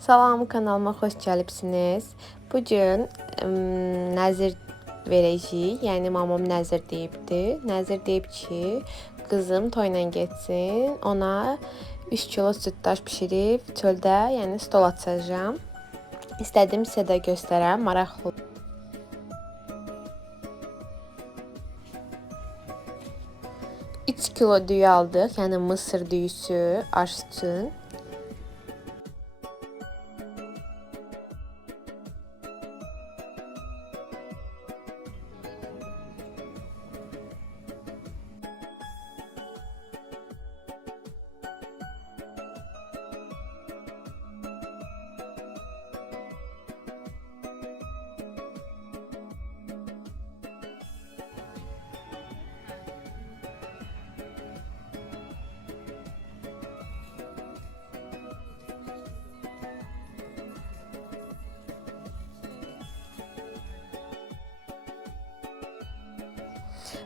Salam kanalıma xoş gəlibsiniz. Bu gün nəzir verəcəyik. Yəni mamam nəzir deyibdi. Nəzir deyib ki, qızım toyla getsin. Ona 3 kilo sütlaç bişirib çöldə, yəni stol açacağam. İstədim sizə də göstərəm, maraqlı. Kilo düyü aldıq, yəni mısır düyüsü aş üçün.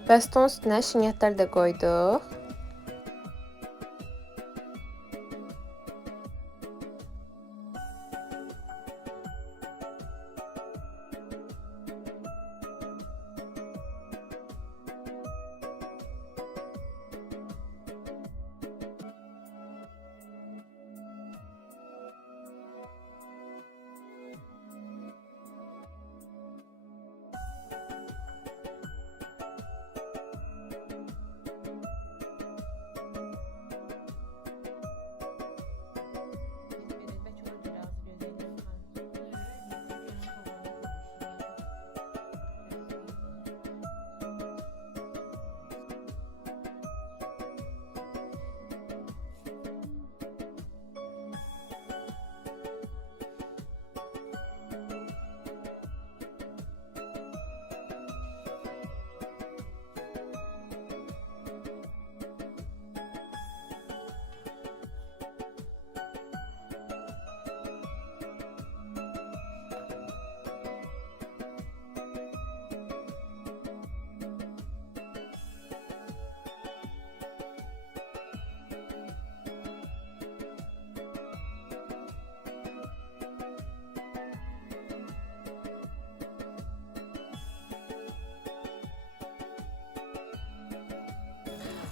Və stolun üstünə şinyətlər də qoyduq.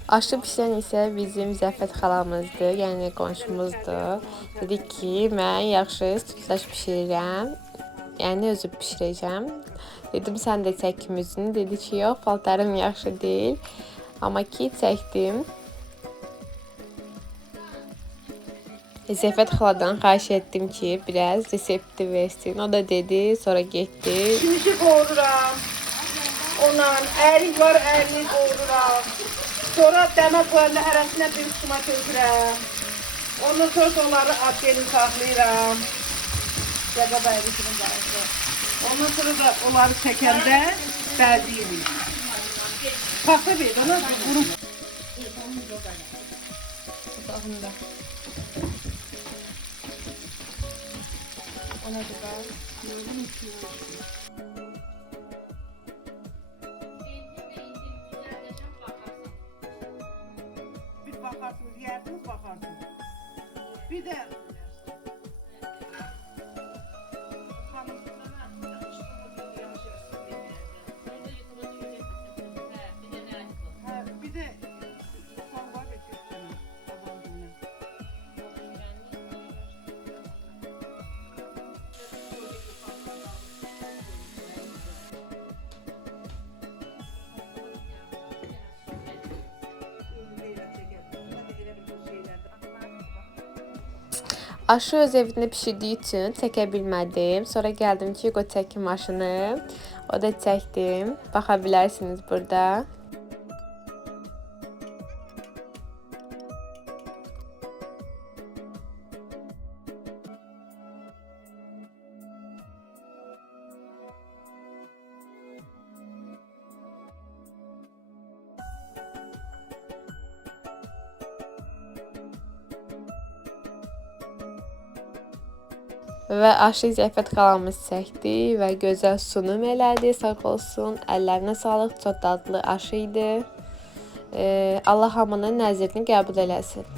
Aşı pişirən isə bizim Zəfət xalamızdır, yəni qonşumuzdur. Dedi ki, mən yaxşı sütlaç bişirirəm. Yəni özü bişirəcəm. Dedim sən də çəkim üzünü. Dedi ki, yox, paltarım yaxşı deyil. Amma ki çəkdim. Zəfət xaladan xahiş etdim ki, biraz resepti versin. O da dedi, sonra getdi. Kimisi qovururam. Ondan ərik var, əriyi qovururam. Sonra dəmə qoyanda hərəsinə bir suma tökürəm. Ondan sonra onları apelin saxlayıram. Dəbə bəylikinin qayısı. Ondan sonra da onları çəkəndə bəziyirik. Pasta bir dana quru. Ona da Bir bakarsınız, yersiniz bakarsınız. Bir de Aşı öz evində bişirdiyi üçün çəkə bilmədim. Sonra gəldim ki, o çəkim maşını. O da çəkdim. Baxa bilərsiniz burada. Və aşı Zəfət xalamız çəkdi və gözəl sunum elədi. Sağ olsun. Əllərinə sağlıq. Çox dadlı aşı idi. Ee, Allah hamının nəzrini qəbul eləsin.